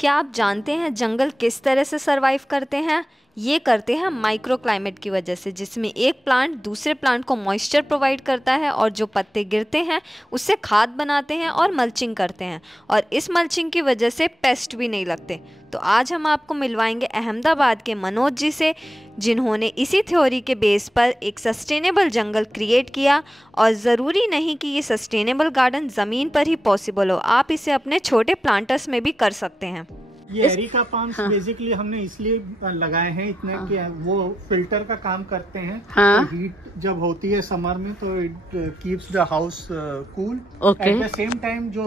क्या आप जानते हैं जंगल किस तरह से सरवाइव करते हैं? ये करते हैं माइक्रो क्लाइमेट की वजह से, जिसमें एक प्लांट दूसरे प्लांट को मॉइस्चर प्रोवाइड करता है और जो पत्ते गिरते हैं उससे खाद बनाते हैं और मल्चिंग करते हैं, और इस मल्चिंग की वजह से पेस्ट भी नहीं लगते। तो आज हम आपको मिलवाएंगे अहमदाबाद के मनोज जी से, जिन्होंने इसी थ्योरी के बेस पर एक सस्टेनेबल जंगल क्रिएट किया। और ज़रूरी नहीं कि ये सस्टेनेबल गार्डन ज़मीन पर ही पॉसिबल हो, आप इसे अपने छोटे प्लांटर्स में भी कर सकते हैं। ये एरिका पाम्स बेसिकली हमने इसलिए लगाए हैं इतने कि वो फिल्टर का काम करते हैं। तो हीट जब होती है समर में तो it keeps the house cool. At the same time जो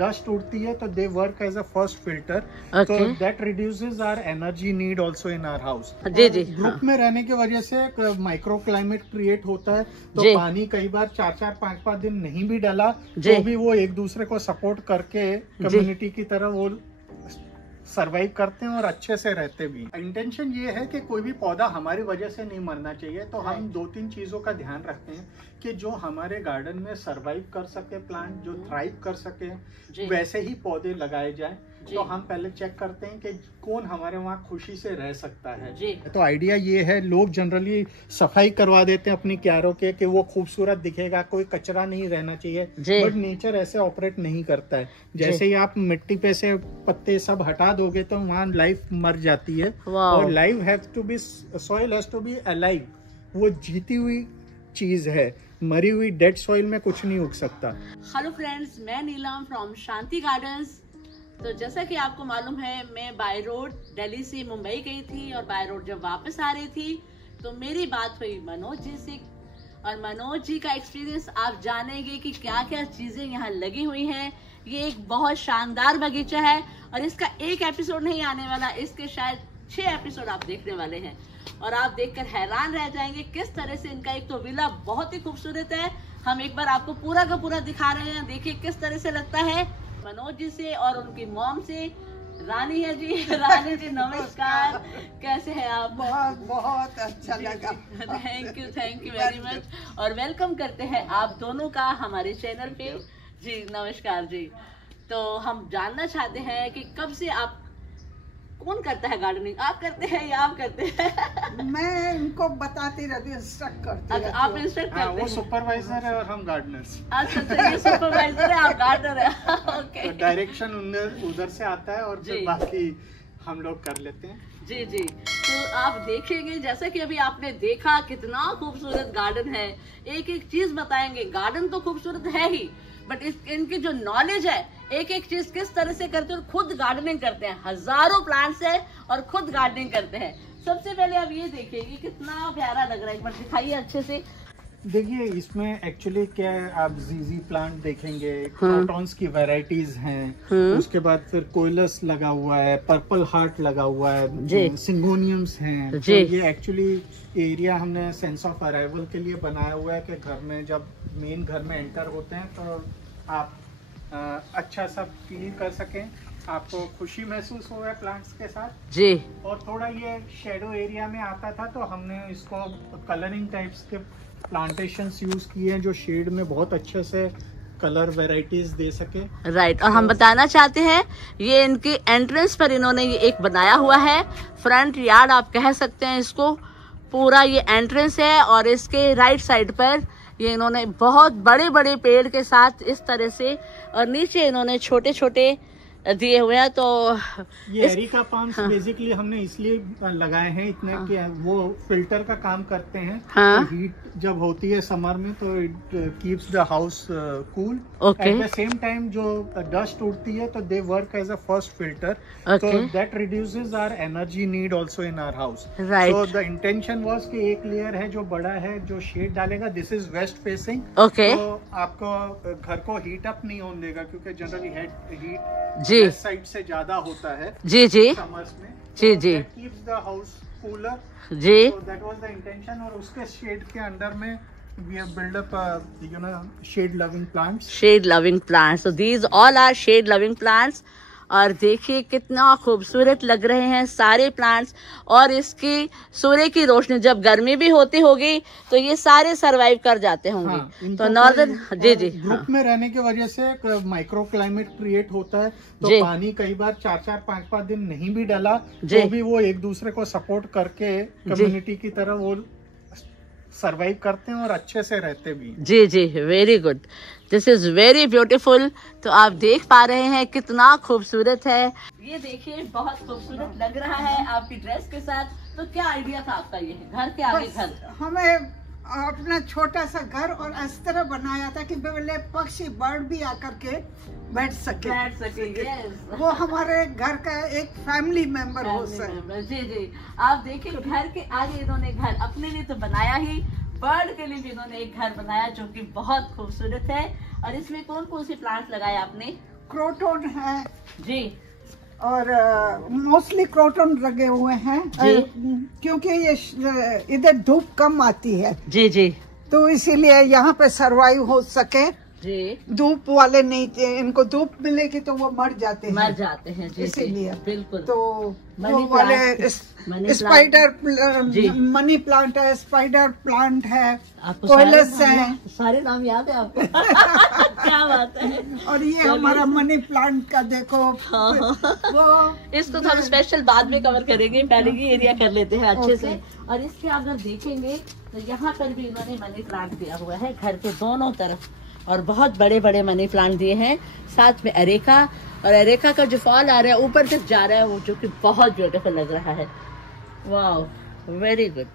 डस्ट उड़ती है तो they work as a first filter, तो that reduces our energy need also in our house. Group में रहने की वजह से माइक्रो क्लाइमेट क्रिएट होता है, तो पानी कई बार 4-4, 5-5 दिन नहीं भी डला तो भी वो एक दूसरे को सपोर्ट करके कम्युनिटी की तरह वो सरवाइव करते हैं और अच्छे से रहते भी। इंटेंशन ये है कि कोई भी पौधा हमारी वजह से नहीं मरना चाहिए, तो हम 2-3 चीजों का ध्यान रखते हैं कि जो हमारे गार्डन में सरवाइव कर सके, प्लांट जो थ्राइव कर सके, वैसे ही पौधे लगाए जाएं। तो हम पहले चेक करते हैं कि कौन हमारे वहाँ खुशी से रह सकता है। तो आइडिया ये है, लोग जनरली सफाई करवा देते हैं अपनी क्यारों के कि वो खूबसूरत दिखेगा, कोई कचरा नहीं रहना चाहिए, बट नेचर ऐसे ऑपरेट नहीं करता है। जैसे ही आप मिट्टी पे से पत्ते सब हटा दोगे तो वहाँ लाइफ मर जाती है, और life have to be, soil has to be alive. वो जीती हुई चीज है, मरी हुई डेड सॉइल में कुछ नहीं उग सकता। हेलो फ्रेंड्स, मैं नीलम फ्रॉम शांति गार्डन्स। तो जैसा कि आपको मालूम है, मैं बाय रोड दिल्ली से मुंबई गई थी, और बाय रोड जब वापस आ रही थी तो मेरी बात हुई मनोज जी से, और मनोज जी का एक्सपीरियंस आप जानेंगे कि क्या क्या चीजें यहाँ लगी हुई हैं। ये एक बहुत शानदार बगीचा है, और इसका एक एपिसोड नहीं आने वाला, इसके शायद 6 एपिसोड आप देखने वाले हैं, और आप देखकर हैरान रह जाएंगे किस तरह से इनका एक तो विला बहुत ही खूबसूरत है। हम एक बार आपको पूरा का पूरा दिखा रहे हैं, देखिए किस तरह से लगता है। मनोज जी से और उनकी मॉम से, रानी है जी। रानी जी नमस्कार, कैसे हैं आप? बहुत बहुत अच्छा लगा। थैंक यू वेरी मच, और वेलकम करते हैं आप दोनों का हमारे चैनल पे। जी नमस्कार जी। तो हम जानना चाहते हैं कि कब से आप, कौन करता है गार्डनिंग, आप करते हैं या आप करते हैं? मैं इनको बताती रहती हूँ, इंस्ट्रक्ट करती रहती हूँ। आप इंस्ट्रक्ट करते हैं? वो सुपरवाइजर है और हम गार्डनर्स। अच्छा, ये सुपरवाइजर है, आप गार्डनर है। ओके। तो डायरेक्शन उधर से आता है और फिर बाकी हम लोग कर लेते हैं। जी। तो आप देखेंगे, जैसा कि अभी आपने देखा कितना खूबसूरत गार्डन है। एक एक चीज बताएंगे। गार्डन तो खूबसूरत है ही, बट इनकी जो नॉलेज है, एक एक चीज किस तरह से करते हैं, और खुद गार्डनिंग करते हैं। हजारों प्लांट्स है और खुद गार्डनिंग करते हैं। सबसे पहले आप ये देखिए, ये कितना प्यारा लग रहा है, एक बार दिखाइए अच्छे से। देखिए इसमें एक्चुअली क्या है, आप जीजी प्लांट देखेंगे, क्रोटॉन्स की वैरायटीज हैं, उसके बाद फिर कोयलस लगा हुआ है, पर्पल हार्ट लगा हुआ है, सिंगोनियम्स हैं। तो ये एक्चुअली एरिया हमने सेंस ऑफ अराइवल के लिए बनाया हुआ है कि घर में जब मेन घर में एंटर होते हैं तो आप अच्छा सा फील कर सकें, आपको खुशी महसूस हो प्लांट्स के साथ जी। और थोड़ा ये शेडो एरिया में आता था तो हमने इसको कलरिंग टाइप्स के प्लांटेशंस यूज किए हैं जो शेड में बहुत अच्छे से कलर वैरायटीज दे सके। राइट। और हम बताना चाहते हैं, ये इनकी एंट्रेंस पर इन्होंने ये एक बनाया हुआ है, फ्रंट यार्ड आप कह सकते हैं इसको। पूरा ये एंट्रेंस है, और इसके राइट साइड पर ये इन्होंने बहुत बड़े बड़े पेड़ के साथ इस तरह से, और नीचे इन्होंने छोटे छोटे दिए हुए हैं। तो ये एरिका पाम्स बेसिकली हमने इसलिए लगाए हैं इतने कि वो फिल्टर का काम करते हैं। तो हीट जब होती है समर में तो it keeps the house cool. At the same time जो डस्ट उड़ती है तो they work as a first filter, तो that reduces our energy need also in our house. So the intention was कि एक लेयर है जो बड़ा है, जो शेड डालेगा, दिस इज वेस्ट फेसिंग। तो आपको घर को हीट अप नहीं होने देगा, क्योंकि जनरली हीट वेस्ट साइड से ज्यादा होता है समर्स में। जी कीप्स द हाउस कूलर जी। So that was the intention. और उसके शेड के अंडर में we have built up shade loving plants. So these all are shade loving plants. और देखिए कितना खूबसूरत लग रहे हैं सारे प्लांट्स। और इसकी सूर्य की रोशनी जब गर्मी भी होती होगी तो ये सारे सरवाइव कर जाते होंगे। हाँ, तो नॉर्दर्न जी ग्रुप में रहने की वजह से माइक्रो क्लाइमेट क्रिएट होता है, तो पानी कई बार 4-4, 5-5 दिन नहीं भी डाला तो भी वो एक दूसरे को सपोर्ट करके कम्युनिटी की तरह वो सरवाइव करते हैं और अच्छे से रहते भी। जी जी, very good, this is very beautiful. तो आप देख पा रहे हैं कितना खूबसूरत है। ये देखिए बहुत खूबसूरत लग रहा है आपकी ड्रेस के साथ। तो क्या आइडिया था आपका ये घर के आगे घर? हमें अपना छोटा सा घर और इस तरह बनाया था कि पहले पक्षी बर्ड भी आकर के बैठ सके। yes. वो हमारे घर का एक फैमिली मेंबर हो सके। जी जी, आप देखिए घर के आगे इन्होंने घर अपने लिए तो बनाया ही, बर्ड के लिए भी इन्होंने एक घर बनाया जो कि बहुत खूबसूरत है। और इसमें कौन कौन से प्लांट लगाए आपने? क्रोटन है जी, और मोस्टली क्रोटन लगे हुए हैं क्योंकि ये इधर धूप कम आती है। जी जी, तो इसीलिए यहाँ पे सरवाइव हो सके। जी, धूप वाले नहीं, इनको धूप मिलेगी तो वो मर जाते हैं जी, इसीलिए। बिल्कुल। तो वो वाले स्पाइडर मनी प्लांट है, स्पाइडर प्लांट है, कोयलस है। सारे नाम याद है आपको? क्या बात है। और ये हमारा मनी प्लांट का देखो। वो इसको तो हम स्पेशल बाद में कवर करेंगे, पहले ये एरिया कर लेते हैं अच्छे से। और इसके अगर देखेंगे तो यहाँ पर भी इन्होंने मनी प्लांट दिया हुआ है घर के दोनों तरफ, और बहुत बड़े बड़े मनी प्लांट दिए हैं। साथ में एरेका, और एरेका का जो फॉल आ रहा है ऊपर तक जा रहा है वो, जो कि बहुत ब्यूटीफुल लग रहा है। वाह, वेरी गुड।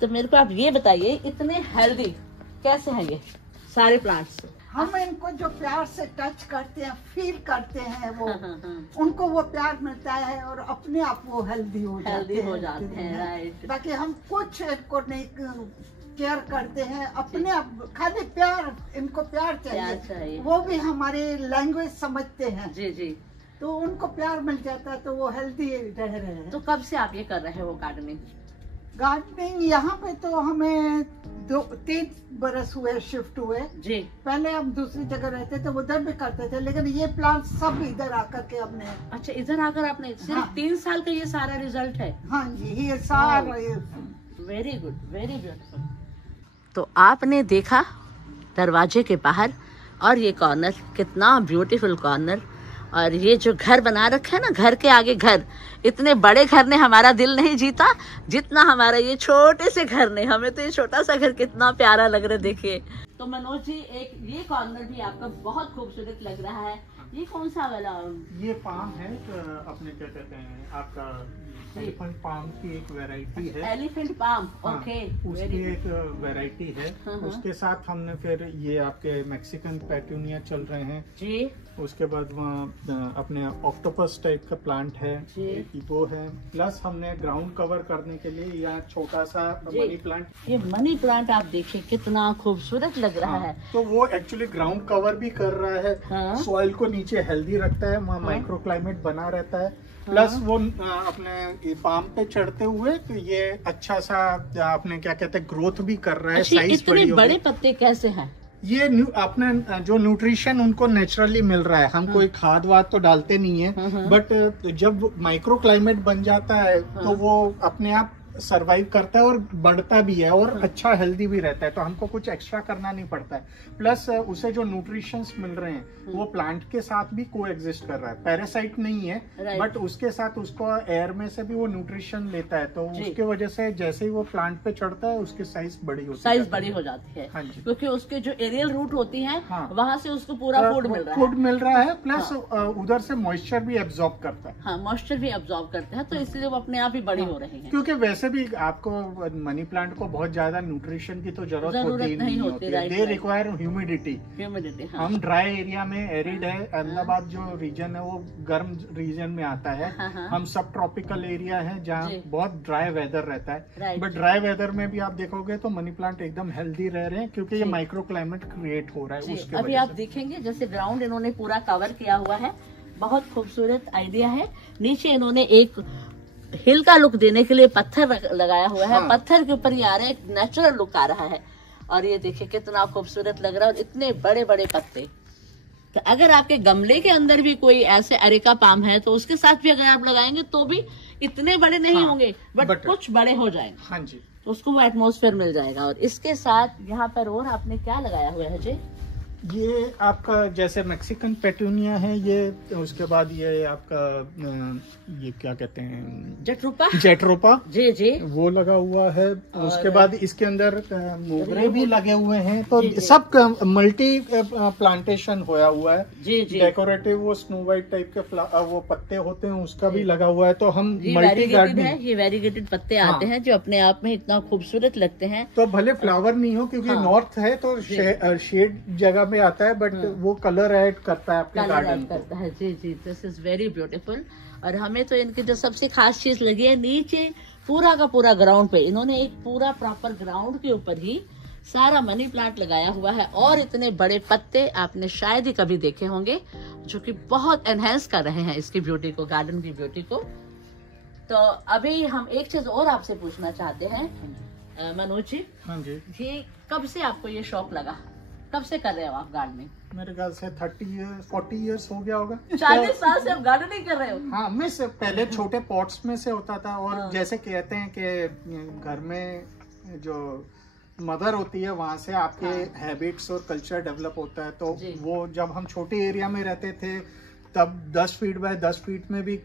तो मेरे को आप ये बताइए इतने हेल्दी कैसे हैं ये सारे प्लांट्स? हम इनको जो प्यार से टच करते हैं, फील करते हैं, वो उनको वो प्यार मिलता है और अपने आप वो हेल्दी हो जाते हैं। राइट। बाकी हम कुछ इनको नहीं केयर करते हैं, अपने आप खाली प्यार, इनको प्यार चाहिए। वो भी हमारी लैंग्वेज समझते हैं। जी जी, तो उनको प्यार मिल जाता है तो वो हेल्दी रह रहे हैं। तो कब से आप ये कर रहे हैं वो गार्डनिंग? यहाँ पे तो हमें 2-3 बरस हुए शिफ्ट हुए जी। पहले हम दूसरी जगह रहते थे, उधर भी करते थे, लेकिन ये प्लांट सब इधर आकर के हमने। अच्छा, इधर आकर आपने सिर्फ 3 साल का ये सारा रिजल्ट है? हाँ जी, ये सारा। Very good, very beautiful. तो आपने देखा दरवाजे के बाहर, और ये कॉर्नर कितना ब्यूटीफुल कॉर्नर। और ये जो घर बना रखा है ना, घर के आगे घर, इतने बड़े घर ने हमारा दिल नहीं जीता जितना हमारा ये छोटे से घर ने। हमें तो ये छोटा सा घर कितना प्यारा लग रहा है, देखिए। तो मनोज जी, एक ये कॉर्नर भी आपका बहुत खूबसूरत लग रहा है। ये कौन सा वाला? ये पाम है, अपने क्या कहते हैं आपका, एलिफेंट पाम की एक वैरायटी है। एलिफेंट पाम, ओके, उसकी एक वैरायटी है। उसके साथ हमने फिर ये आपके मैक्सिकन पेटूनिया चल रहे हैं जी। उसके बाद वहाँ अपने ऑक्टोपस टाइप का प्लांट है, वो है। प्लस हमने ग्राउंड कवर करने के लिए यहाँ छोटा सा मनी प्लांट। ये मनी प्लांट आप देखिए कितना खूबसूरत लग रहा है। तो वो एक्चुअली ग्राउंड कवर भी कर रहा है, सॉइल को नीचे हेल्दी रखता है, वहाँ माइक्रो क्लाइमेट बना रहता है। प्लस वो अपने पाम पे चढ़ते हुए तो ये अच्छा सा अपने क्या कहते हैं ग्रोथ भी कर रहा है। साइज इतने बड़े पत्ते कैसे हैं? ये अपने जो न्यूट्रिशन उनको नेचुरली मिल रहा है। हम कोई खाद वाद तो डालते नहीं है, बट जब माइक्रो क्लाइमेट बन जाता है तो वो अपने आप सरवाइव करता है और बढ़ता भी है और अच्छा हेल्दी भी रहता है। तो हमको कुछ एक्स्ट्रा करना नहीं पड़ता है। प्लस उसे जो न्यूट्रिशंस मिल रहे हैं वो प्लांट के साथ भी को एग्जिस्ट कर रहा है। पैरासाइट नहीं है, बट उसके साथ उसको एयर में से भी वो न्यूट्रिशन लेता है। तो उसके वजह से जैसे ही वो प्लांट पे चढ़ता है उसकी साइज बड़ी होती है। हाँ जी, क्योंकि उसके जो एरियल रूट होती है वहाँ से उसको पूरा फूड मिल रहा है। प्लस उधर से मॉइस्चर भी एब्जॉर्ब करता है। हाँ, मॉइस्चर भी एब्जॉर्ब करते हैं, तो इसलिए वो अपने आप ही बड़ी हो रही है। क्योंकि वैसे भी आपको मनी प्लांट को बहुत ज्यादा न्यूट्रिशन की तो जरूरत नहीं होती है। They require humidity. हम ड्राई एरिया में, एरिड है, अहमदाबाद जो रीजन है वो गर्म रीजन में आता है। हम सब ट्रॉपिकल एरिया है जहाँ बहुत ड्राई वेदर रहता है। बट ड्राई वेदर में भी आप देखोगे तो मनी प्लांट एकदम हेल्दी रह रहे हैं क्योंकि ये माइक्रो क्लाइमेट क्रिएट हो रहा है उसके अभी आप देखेंगे जैसे ग्राउंड इन्होंने पूरा कवर किया हुआ है, बहुत खूबसूरत आइडिया है। नीचे इन्होंने एक हिल का लुक देने के लिए पत्थर लगाया हुआ है। पत्थर के ऊपर ये आ रहा है, एक नेचुरल लुक आ रहा है। और ये देखिए कितना खूबसूरत लग रहा है, और इतने बड़े बड़े पत्ते। तो अगर आपके गमले के अंदर भी कोई ऐसे अरेका पाम है तो उसके साथ भी अगर आप लगाएंगे तो भी इतने बड़े नहीं होंगे, बट कुछ बड़े हो जाएंगे। हाँ जी, तो उसको वो एटमॉस्फेयर मिल जाएगा। और इसके साथ यहाँ पर और आपने क्या लगाया हुआ है जी? ये आपका जैसे मैक्सिकन पेटूनिया है ये, उसके बाद ये आपका ये क्या कहते हैं, जेट्रोपा जी जी, वो लगा हुआ है। उसके बाद इसके अंदर मोगरे भी लगे हुए हैं। तो सब मल्टी प्लांटेशन होया हुआ है जी जी। डेकोरेटिव वो स्नो वाइट टाइप के वो पत्ते होते हैं, उसका भी लगा हुआ है। तो हम मल्टी गार्डनिंग है, ये वेरीगेटेड पत्ते आते हैं जो अपने आप में इतना खूबसूरत लगते हैं। तो भले फ्लावर नहीं हो क्योंकि नॉर्थ है तो शेड जगह में आता है, बट वो कलर ऐड करता है आपके गार्डन करता है। जी जी, दिस इज वेरी ब्यूटीफुल। और हमें तो इनकी जो सबसे खास चीज लगी है, नीचे पूरा का पूरा ग्राउंड पे इन्होंने एक पूरा प्रॉपर ग्राउंड के ऊपर ही सारा मनी प्लांट लगाया हुआ है। और इतने बड़े पत्ते आपने शायद ही कभी देखे होंगे, जो कि बहुत एनहेंस कर रहे हैं इसकी ब्यूटी को, गार्डन की ब्यूटी को। तो अभी हम एक चीज और आपसे पूछना चाहते हैं मनोज जी। हाँ जी, ये कब से आपको ये शौक लगा, कब से कर रहे हो आप गार्डनिंग? मेरे ख्याल से 40 इयर्स हो गया होगा। 40 साल से आप गार्डनिंग कर रहे हो? हाँ, मैं पहले छोटे पॉट्स में से होता था। और जैसे कहते हैं कि घर में जो मदर होती है वहाँ से आपके हैबिट्स और कल्चर डेवलप होता है। तो वो जब हम छोटे एरिया में रहते थे तब 10 फीट बाय 10 फीट में भी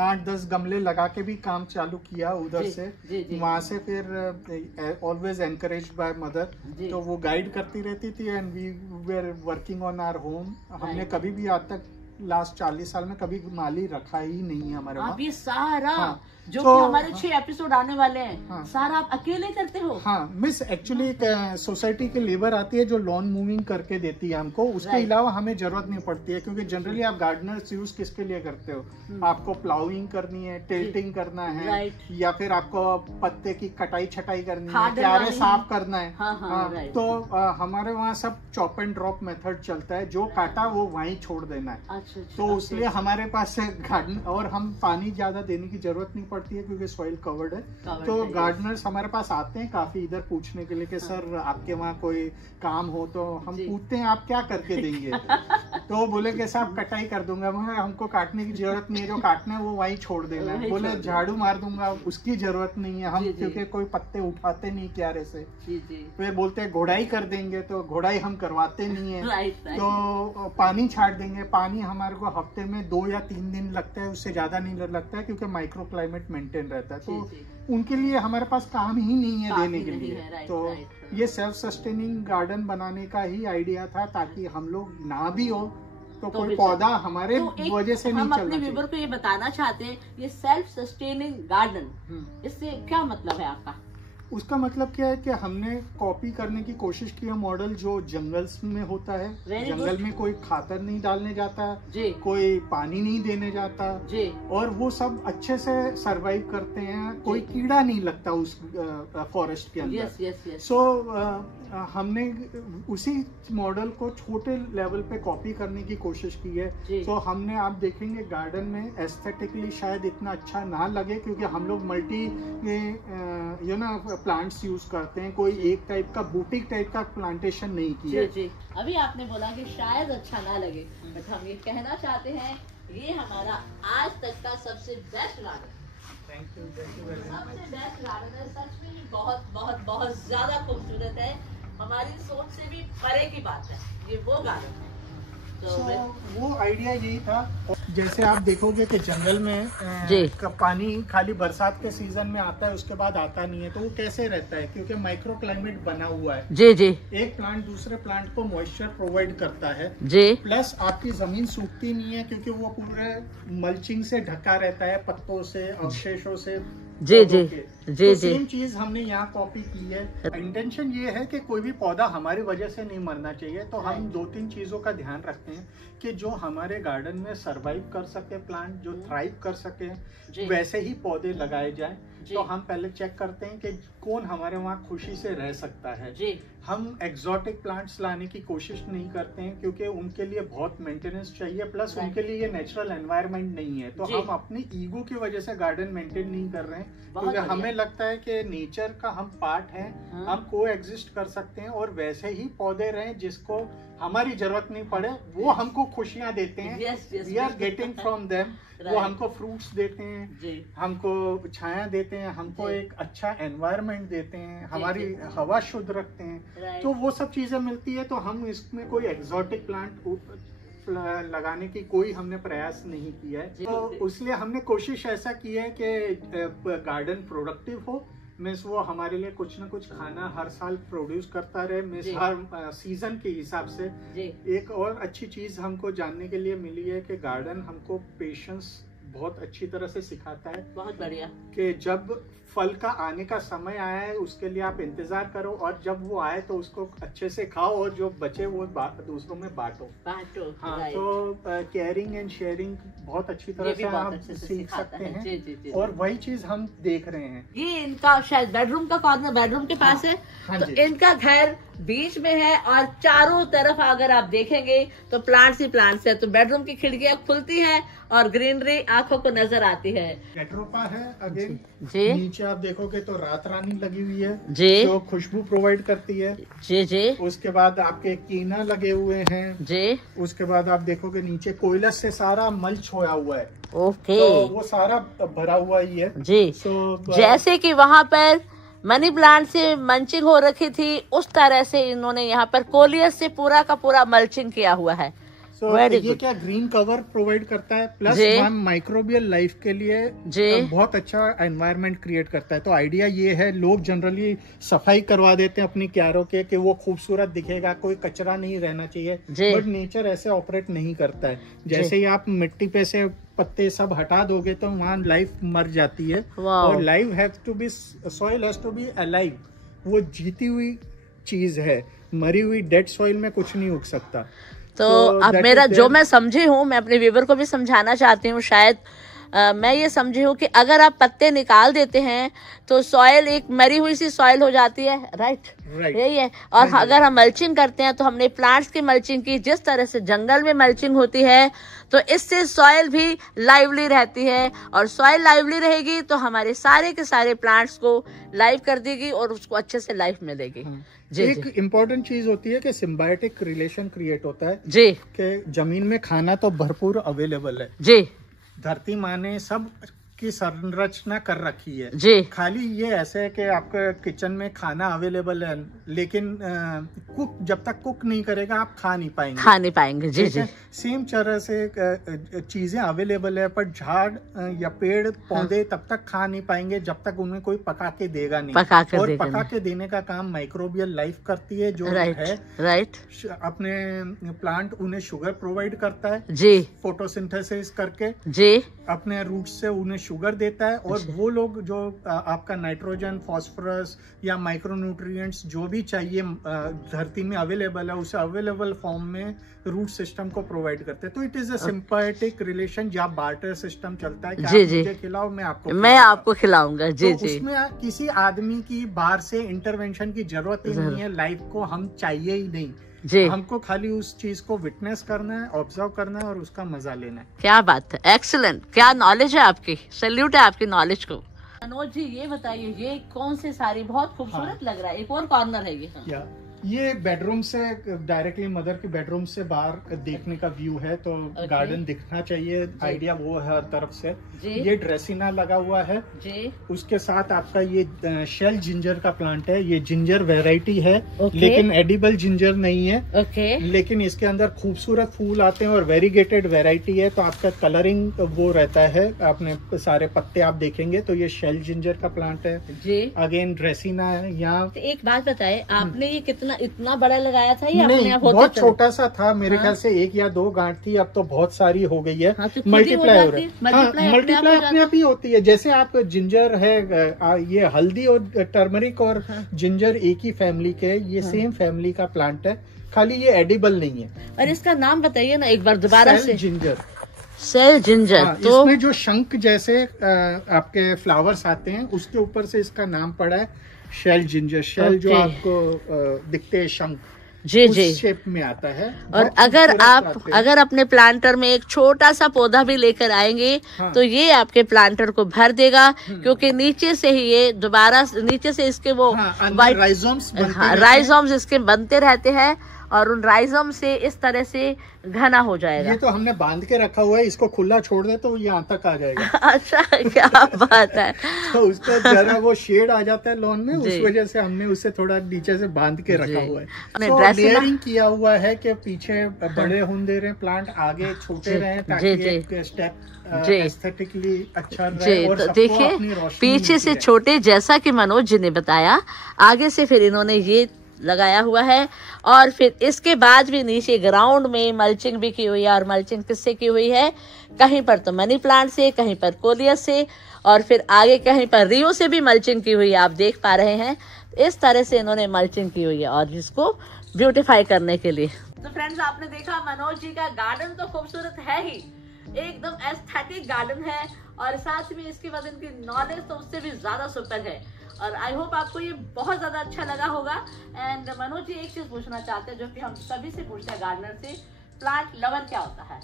8-10 गमले लगा के भी काम चालू किया उधर से। वहाँ से फिर ऑलवेज एनकरेज बाय मदर, तो वो गाइड करती रहती थी and we were working on our home. हमने कभी भी आज तक लास्ट 40 साल में कभी माली रखा ही नहीं है हमारे वहाँ। ये सारा जो कि हमारे 6 एपिसोड आने वाले हैं, सारा आप अकेले करते हो? हाँ मिस, एक्चुअली सोसाइटी की लेबर आती है जो लॉन मूविंग करके देती है हमको। उसके अलावा हमें जरूरत नहीं पड़ती है, क्योंकि जनरली आप गार्डनर्स यूज किसके लिए करते हो? आपको प्लाउइंग करनी है, टिल्टिंग करना है, या फिर आपको पत्ते की कटाई छटाई करनी है, क्यारे साफ करना है। तो हमारे वहाँ सब चॉप एंड ड्रॉप मेथड चलता है, जो काटा वो वहीं छोड़ देना है। तो इसलिए हमारे पास गार्डन, और हम पानी ज्यादा देने की जरूरत नहीं पड़ती है क्योंकि सॉइल कवर्ड है। तो गार्डनर्स हमारे पास आते हैं काफी इधर पूछने के लिए कि सर आपके वहाँ कोई काम हो, तो हम पूछते हैं आप क्या करके देंगे? तो बोले कि साहब कटाई कर दूंगा। हमको काटने की जरूरत नहीं है, जो काटना है वो वहीं छोड़ देना है। बोले झाड़ू मार दूंगा, उसकी जरूरत नहीं है हम, क्योंकि कोई पत्ते उठाते नहीं क्यारे से। फिर बोलते हैं घोड़ाई कर देंगे, तो घोड़ाई हम करवाते नहीं है। तो पानी छाट देंगे, पानी हमारे को हफ्ते में 2 या 3 दिन लगता है, उससे ज्यादा नहीं लगता है, क्योंकि माइक्रो क्लाइमेट मेंटेन रहता है। तो उनके लिए हमारे पास काम ही नहीं है देने के लिए। तो ये सेल्फ सस्टेनिंग गार्डन बनाने का ही आइडिया था, ताकि हम लोग ना भी हो तो कोई पौधा हमारे वजह से नहीं चलना चाहिए। हम अपने व्यूअर को ये बताना चाहते हैं, ये सेल्फ सस्टेनिंग गार्डन, इससे क्या मतलब है आपका? उसका मतलब क्या है कि हमने कॉपी करने की कोशिश की है मॉडल जो जंगल्स में होता है। जंगल में कोई खातर नहीं डालने जाता, कोई पानी नहीं देने जाता, और वो सब अच्छे से सरवाइव करते हैं। कोई कीड़ा नहीं लगता उस फॉरेस्ट के अंदर। सो हमने उसी मॉडल को छोटे लेवल पे कॉपी करने की कोशिश की है। तो हमने, आप देखेंगे गार्डन में एस्थेटिकली शायद इतना अच्छा ना लगे, क्योंकि हम लोग मल्टी प्लांट्स यूज करते हैं, कोई एक टाइप का बुटीक टाइप का प्लांटेशन नहीं किया। जी। अभी आपने बोला कि शायद अच्छा ना लगे, बट हम ये कहना चाहते हैं ये हमारा आज तक का सबसे बेस्ट गार्डन। थैंक यू सबसे बेस्ट गार्डन है, सच में ये बहुत बहुत बहुत ज्यादा खूबसूरत है। हमारी सोच से भी परे की बात है, ये वो गार्डन है। वो आइडिया यही था। जैसे आप देखोगे कि जंगल में पानी खाली बरसात के सीजन में आता है, उसके बाद आता नहीं है। तो वो कैसे रहता है? क्योंकि माइक्रो क्लाइमेट बना हुआ है। जी। एक प्लांट दूसरे प्लांट को मॉइस्चर प्रोवाइड करता है। प्लस आपकी जमीन सूखती नहीं है, क्योंकि वो पूरे मल्चिंग से ढका रहता है, पत्तों से, अवशेषों से। जी। सेम चीज हमने यहाँ कॉपी की है। इंटेंशन ये है कि कोई भी पौधा हमारी वजह से नहीं मरना चाहिए। तो हम 2-3 चीजों का ध्यान रखते हैं कि जो हमारे गार्डन में सरवाइव कर सके प्लांट, जो थ्राइव कर सके, वैसे ही पौधे लगाए जाएं। तो हम पहले चेक करते हैं कि कौन हमारे वहाँ खुशी से रह सकता है। हम एक्सोटिक प्लांट्स लाने की कोशिश नहीं करते हैं, क्योंकि उनके लिए बहुत मेंटेनेंस चाहिए, प्लस उनके लिए ये नेचुरल एनवायरनमेंट नहीं है। तो हम अपनी ईगो की वजह से गार्डन मेंटेन नहीं कर रहे हैं, क्योंकि हमें लगता है कि नेचर का हम पार्ट हैं, हम को एग्जिस्ट कर सकते हैं और वैसे ही पौधे रहें जिसको हमारी जरूरत नहीं पड़े, वो हमको खुशियाँ देते हैं। We are getting from them. वो हमको फ्रूट्स देते हैं, हमको छाया देते हैं, हमको एक अच्छा एनवायरनमेंट देते हैं, हमारी हवा शुद्ध रखते हैं। तो वो सब चीजें मिलती है। तो हम इसमें कोई एग्जॉटिक प्लांट लगाने की कोई हमने प्रयास नहीं किया है। तो इसलिए हमने कोशिश ऐसा की है कि गार्डन प्रोडक्टिव हो, मीन्स वो हमारे लिए कुछ ना कुछ खाना हर साल प्रोड्यूस करता रहे, मीन्स हर सीजन के हिसाब से। एक और अच्छी चीज हमको जानने के लिए मिली है कि गार्डन हमको पेशेंस बहुत अच्छी तरह से सिखाता है। बहुत बढ़िया। कि जब फल का आने का समय आया है उसके लिए आप इंतजार करो, और जब वो आए तो उसको अच्छे से खाओ, और जो बचे वो दूसरों में बांटो। हाँ, तो केयरिंग एंड शेयरिंग बहुत अच्छी तरह से आप सीख सकते हैं। और वही चीज हम देख रहे हैं। ये इनका शायद बेडरूम का कॉर्नर बेडरूम के पास है। तो इनका घर बीच में है और चारों तरफ अगर आप देखेंगे तो प्लांट्स ही प्लांट्स है। तो बेडरूम की खिड़कियां खुलती हैं और ग्रीनरी आंखों को नजर आती है। गेटरोपा है अगेन जी। नीचे आप देखोगे तो रात रानी लगी हुई है जी, जो खुशबू प्रोवाइड करती है जी जी। उसके बाद आपके कीना लगे हुए हैं जी। उसके बाद आप देखोगे नीचे कोयलस से सारा मल छोया हुआ है। ओके, तो वो सारा भरा हुआ ही है जी। जैसे कि वहाँ पर मनी प्लांट से मल्चिंग हो रखी थी, उस तरह से इन्होंने यहाँ पर कोलियस से पूरा का पूरा मल्चिंग किया हुआ है। ये क्या ग्रीन कवर प्रोवाइड करता है, प्लस माइक्रोबियल लाइफ के लिए बहुत अच्छा एनवायरनमेंट क्रिएट करता है। तो आइडिया ये है, लोग जनरली सफाई करवा देते हैं अपनी क्यारों के कि वो खूबसूरत दिखेगा, कोई कचरा नहीं रहना चाहिए, बट नेचर ऐसे ऑपरेट नहीं करता है। जैसे ही आप मिट्टी पे से पत्ते सब हटा दोगे तो वहाँ लाइफ मर जाती है। और life have to be, soil has to be alive. वो जीती हुई चीज है, मरी हुई डेड सॉइल में कुछ नहीं उग सकता। तो अब मेरा जो मैं समझी हूँ, मैं अपने व्यूवर को भी समझाना चाहती हूँ। शायद मैं ये समझी हूँ कि अगर आप पत्ते निकाल देते हैं तो सॉइल एक मरी हुई सी सॉइल हो जाती है। राइट, यही है। और अगर हम मल्चिंग करते हैं तो हमने प्लांट्स की मल्चिंग की, जिस तरह से जंगल में मल्चिंग होती है, तो इससे सॉइल भी लाइवली रहती है। और सॉइल लाइवली रहेगी तो हमारे सारे के सारे प्लांट्स को लाइव कर देगी और उसको अच्छे से लाइफ मिलेगी। एक इम्पोर्टेंट चीज होती है कि सिम्बायोटिक रिलेशन क्रिएट होता है जी, कि जमीन में खाना तो भरपूर अवेलेबल है जी। धरती माँ ने सब की संरचना कर रखी है जी। खाली ये ऐसे है कि आपके किचन में खाना अवेलेबल है, लेकिन कुक जब तक कुक नहीं करेगा आप खा नहीं पाएंगे। जी जी। सेम तरह से चीजें अवेलेबल है, पर झाड़ या पेड़ पौधे तब तक खा नहीं पाएंगे जब तक उन्हें कोई पका के देगा नहीं। और पका के देने का काम माइक्रोबियल लाइफ करती है, जो है अपने प्लांट उन्हें शुगर प्रोवाइड करता है जी, फोटोसिंथेसिस करके जी, अपने रूट से उन्हें शुगर देता है। और वो लोग जो आपका नाइट्रोजन, फास्फोरस या माइक्रोन्यूट्रिएंट्स जो भी चाहिए धरती में अवेलेबल है, उसे अवेलेबल फॉर्म में रूट सिस्टम को प्रोवाइड करते हैं। तो it is a symbiotic relation जहाँ बार्टर सिस्टम चलता है कि जी, आप मुझे खिलाओ, मैं आपको खिलाऊंगा जी जी। उसमें किसी आदमी की बाहर से इंटरवेंशन की जरूरत ही नहीं है। लाइफ को हम चाहिए ही नहीं जी, हमको खाली उस चीज को विटनेस करना है, ऑब्जर्व करना है और उसका मजा लेना है। क्या बात है, एक्सीलेंट, क्या नॉलेज है आपकी, सैल्यूट है आपकी नॉलेज को। मनोज जी ये बताइए, ये कौन से साड़ी बहुत खूबसूरत लग रहा है, एक और कॉर्नर है ये बेडरूम से डायरेक्टली मदर की बेडरूम से बाहर देखने का व्यू है, तो गार्डन दिखना चाहिए, आइडिया वो है हर तरफ से। ये ड्रेसिना लगा हुआ है जी। उसके साथ आपका ये शेल जिंजर का प्लांट है। ये जिंजर वैरायटी है लेकिन एडिबल जिंजर नहीं है। लेकिन इसके अंदर खूबसूरत फूल आते हैं और वेरीगेटेड वैरायटी है, तो आपका कलरिंग वो रहता है। आपने सारे पत्ते आप देखेंगे तो ये शेल जिंजर का प्लांट है जी। अगेन ड्रेसिना है। यहाँ एक बात बताए, आपने ये कितना इतना बड़ा लगाया था या नहीं, बहुत छोटा सा था मेरे ख्याल से 1 या 2 गांठ थी, अब तो बहुत सारी हो गई है। मल्टीप्लाई हो रहा है, मल्टीप्लाई अपने आप ही होती है। जैसे आप जिंजर है, ये हल्दी और टर्मरिक और जिंजर एक ही फैमिली के, ये सेम फैमिली का प्लांट है, खाली ये एडिबल नहीं है। और इसका नाम बताइए ना एक बार दोबारा से। Ginger, sell ginger. तो इसमें जो शंख जैसे आपके फ्लावर्स आते हैं उसके ऊपर से इसका नाम पड़ा है शेल जिंजर। शेल जो आपको दिखते हैं शंख जी जी शेप में आता है। और अगर अपने प्लांटर में एक छोटा सा पौधा भी लेकर आएंगे तो ये आपके प्लांटर को भर देगा, क्योंकि नीचे से ही ये दोबारा नीचे से इसके वो राइजोम्स इसके बनते रहते हैं और उन राइजम से इस तरह से घना हो जाएगा। ये तो हमने बांध के रखा हुआ है, इसको खुला छोड़ दे तो ये यहाँ तक आ जाएगा। अच्छा, क्या बात है। तो उसको जरा वो शेड आ जाता है लॉन में, उस वजह से हमने उसे थोड़ा नीचे से बांध के रखा हुआ है। लेयरिंग किया हुआ है कि पीछे बड़े होने रहे प्लांट, आगे छोटे रहे, ताकि एक स्टेप एस्थेटिकली अच्छा रहे। और तो देखिए पीछे से छोटे, जैसा कि मनोज जी ने बताया, आगे से फिर इन्होंने ये लगाया हुआ है और फिर इसके बाद भी नीचे ग्राउंड में मल्चिंग भी की हुई है। और मल्चिंग किससे की हुई है? कहीं पर तो मनी प्लांट से, कहीं पर कोलियस से, और फिर आगे कहीं पर रियो से भी मल्चिंग की हुई है, आप देख पा रहे हैं। इस तरह से इन्होंने मल्चिंग की हुई है और जिसको ब्यूटिफाई करने के लिए। तो फ्रेंड्स, आपने देखा मनोज जी का गार्डन तो खूबसूरत है ही, एकदम एस्थेटिक गार्डन है, और साथ में इसके बाद इनकी नॉलेज तो उससे भी ज्यादा सुपर है। और आई होप आपको ये बहुत ज्यादा अच्छा लगा होगा। एंड मनोज जी एक चीज पूछना चाहते हैं जो कि हम सभी से पूछते हैं गार्डनर से, प्लांट लवर क्या होता है?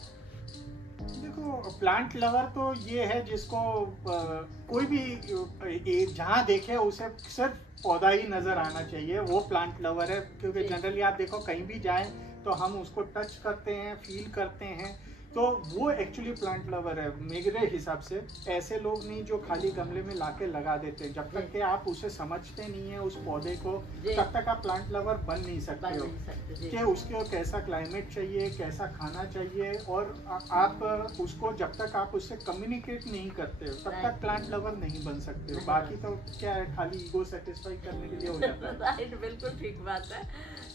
देखो, प्लांट लवर तो ये है जिसको कोई भी जहाँ देखे उसे सिर्फ पौधा ही नजर आना चाहिए, वो प्लांट लवर है। क्योंकि जनरली आप देखो कहीं भी जाएं तो हम उसको टच करते हैं, फील करते हैं, तो वो एक्चुअली प्लांट लवर है मेरे हिसाब से। ऐसे लोग नहीं जो खाली गमले में लाके लगा देते हैं। जब तक कि आप उसे समझते नहीं है उस पौधे को, तब तक आप प्लांट लवर बन नहीं सकते हो कि उसको कैसा क्लाइमेट चाहिए, कैसा खाना चाहिए। और आप उसको जब तक आप उससे कम्युनिकेट नहीं करते हो तब तक प्लांट लवर नहीं बन सकते हो। बाकी तो क्या है, खाली ईगो सेटिस्फाई करने के लिए हो जाता है। राइट, बिल्कुल ठीक बात है।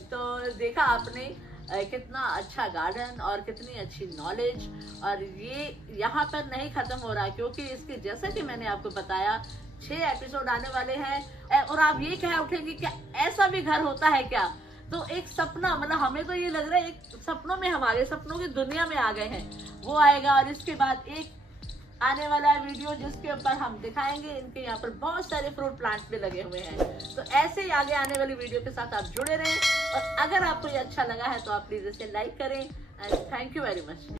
तो देखा आपने कितना अच्छा गार्डन और कितनी अच्छी नॉलेज, और ये यहाँ पर नहीं खत्म हो रहा, क्योंकि इसके जैसा कि मैंने आपको बताया 6 एपिसोड आने वाले हैं। और आप ये कह उठेंगे क्या ऐसा भी घर होता है क्या? तो एक सपना, मतलब हमें तो ये लग रहा है एक सपनों में, हमारे सपनों की दुनिया में आ गए हैं, वो आएगा। और इसके बाद एक आने वाला वीडियो जिसके ऊपर हम दिखाएंगे इनके यहाँ पर बहुत सारे फ्रूट प्लांट्स भी लगे हुए हैं। तो ऐसे ही आगे आने वाली वीडियो के साथ आप जुड़े रहें, और अगर आपको ये अच्छा लगा है तो आप प्लीज इसे लाइक करें। And thank you very much.